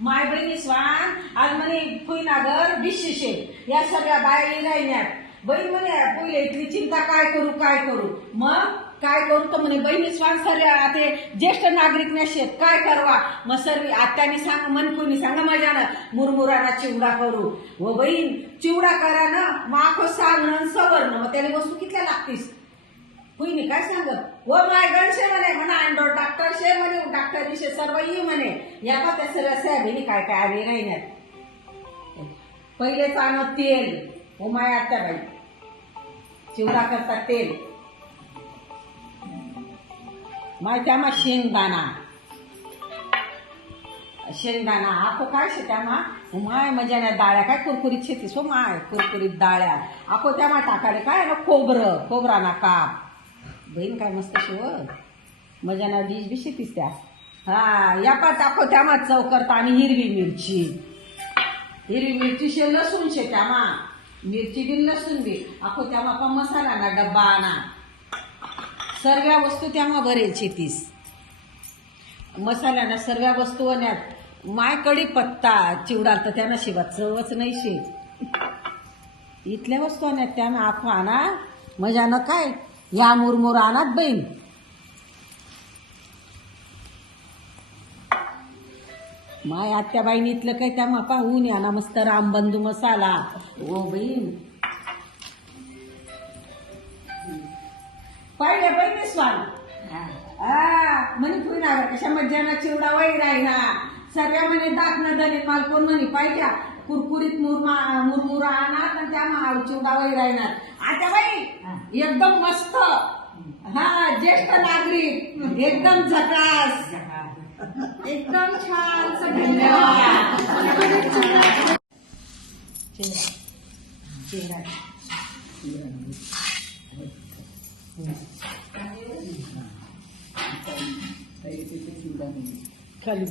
माय बहिणी स्वान आज म्हणे कुईनागर बिशीशे या सगळ्या बाया राहिल्यात. बहीण म्हणे पहिले इथली चिंता काय करू मग काय करू तर म्हणे बहिणी स्वान सर्व ते ज्येष्ठ नागरिक नशेत काय करवा. मग सर्व आत्यानी सांग मन कोणी सांगा माझ्यानं मुरमुराना चिवडा करू. व बहीण चिवडा करा ना माखो सांगणं सवर्ण मग त्याला वस्तू कितल्या लागतीस कुईनी काय सांगत व माय गणशे म्हणे म्हणा अंडोर डॉक्टर शे म्हणे डॉक्टर विषय सर्व ही म्हणे या बा त्या सर्व साहेबांनी काय काय आले राहिल्यात. पहिले चांगलं तेल ओ माय आत्या बाई चिवडा करतात तेल माय त्यामा शेंगदाणा आखो काय शे त्यामा माय मजा नाही डाळ्या काय कुरकुरीत शेतीस हो माय कुरकुरीत डाळ्या आखो त्यामा टाकाले काय ना खोबरा ना काप बहीण काय मस्त शिव मजा ना बीज बी शेतीस त्या हा या पा टाको त्यामा चव करता आणि हिरवी मिरची शे लसूण शे त्यामा मिरची बी लसूण बी आखो त्यामा पा मसाला ना डब्बा आणा सर्व वस्तू त्यामा भरेल शेतीस मसाल्याना सर्व वस्तू आणण्यात माय कढीपत्ता चिवडा तर त्यांना शिवा चवच नाही शे इथल्या वस्तू आणण्यात त्यानं आपण आणा मजा न काय या मुरमुर आणत बहीण माय आत्या बाईनी इथलं काय त्या मापा ऊन या ना मस्त रामबंधू मसाला ओ बहीण पहिले बहिणी स्वान म्हणे तुला कशा मज्जाना चिवडा वै राहिला सर्व म्हणे दाखना धने मालकोन म्हणे पाहिजे कुरकुरीत मुरमुरा आणत आणि त्या चिवडा वै राहणार. आता बाई एकदम मस्त हा ज्येष्ठ नागरिक एकदम झकास एकदम छान खाली